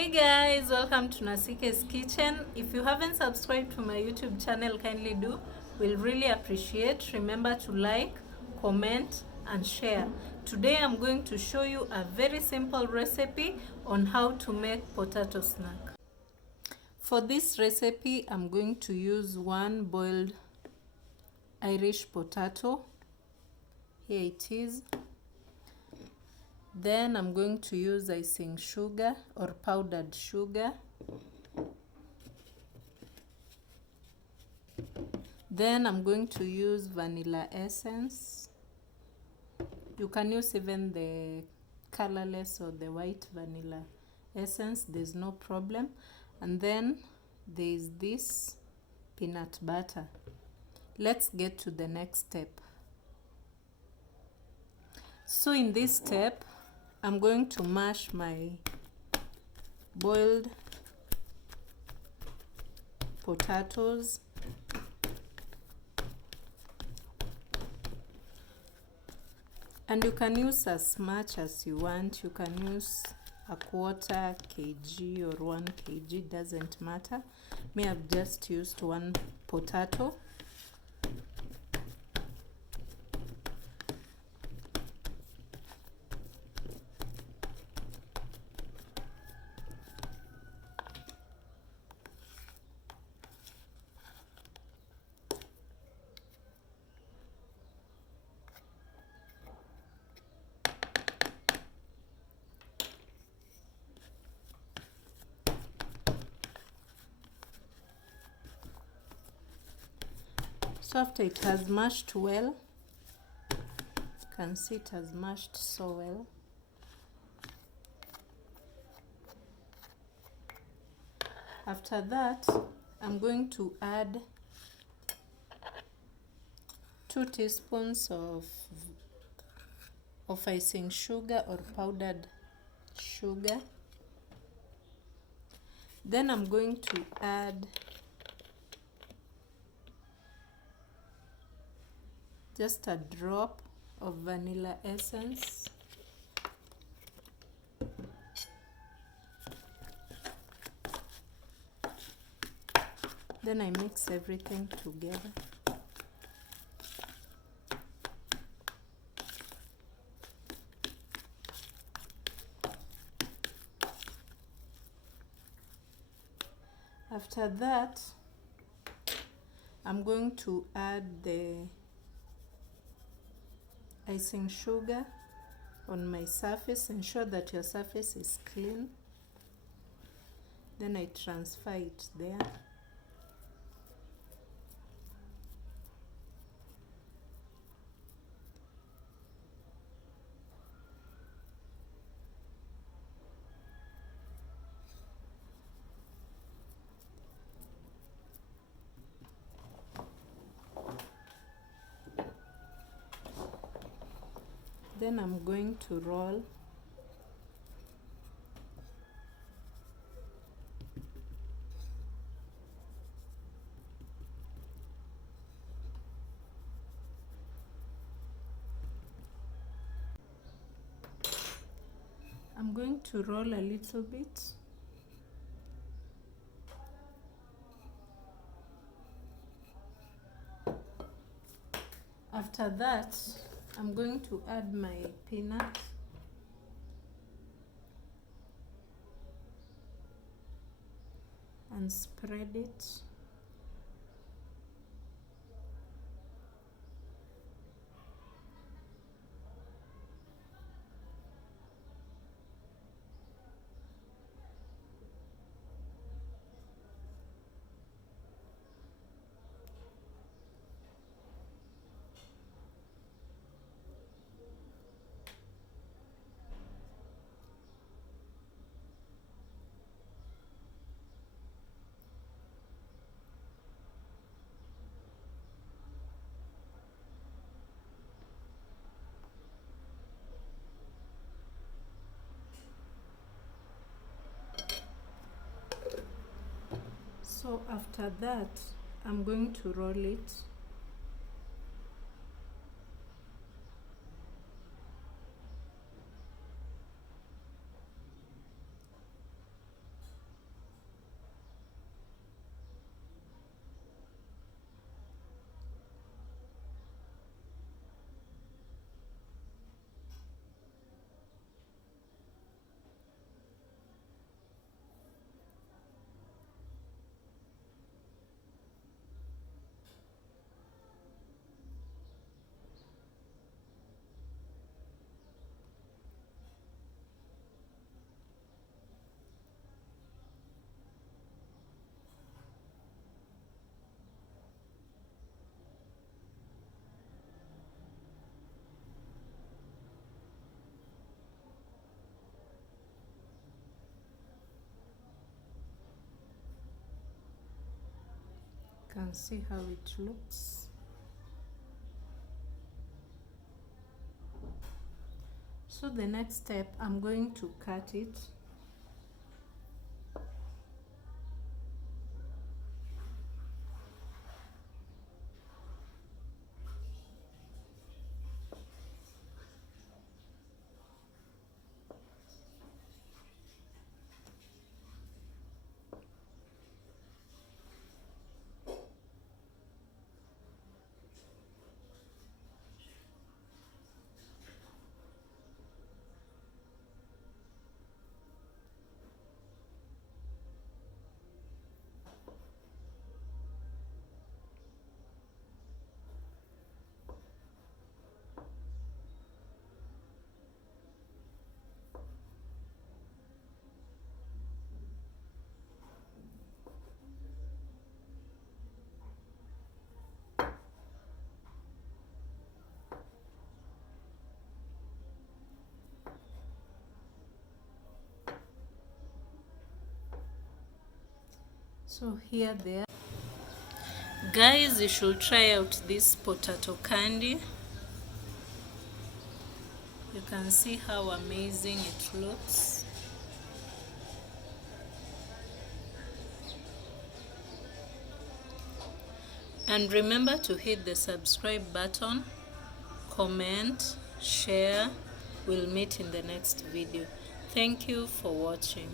Hey guys, welcome to Nasike's Kitchen. If you haven't subscribed to my YouTube channel, kindly do. We'll really appreciate. Remember to like, comment and share. Today I'm going to show you a very simple recipe on how to make potato snack. For this recipe, I'm going to use one boiled Irish potato. Here it is. Then I'm going to use icing sugar or powdered sugar. Then I'm going to use vanilla essence. You can use even the colorless or the white vanilla essence, there's no problem. And then there's this peanut butter. Let's get to the next step. So in this step, I'm going to mash my boiled potatoes. And you can use as much as you want. You can use a quarter kg or 1 kg, doesn't matter. Me, I've just used one potato. So after it has mashed well, you can see it has mashed so well. After that, I'm going to add 2 teaspoons of icing sugar or powdered sugar. Then I'm going to add just a drop of vanilla essence. Then I mix everything together. After that, I'm going to add the icing sugar on my surface. Ensure that your surface is clean. Then I transfer it there. Then I'm going to roll. I'm going to roll a little bit. After that, I'm going to add my peanut. And spread it. So after that, I'm going to roll it. can see how it looks. So the next step, I'm going to cut it. So here they are. Guys, you should try out this potato candy. You can see how amazing it looks. And remember to hit the subscribe button, comment, share. We'll meet in the next video. Thank you for watching.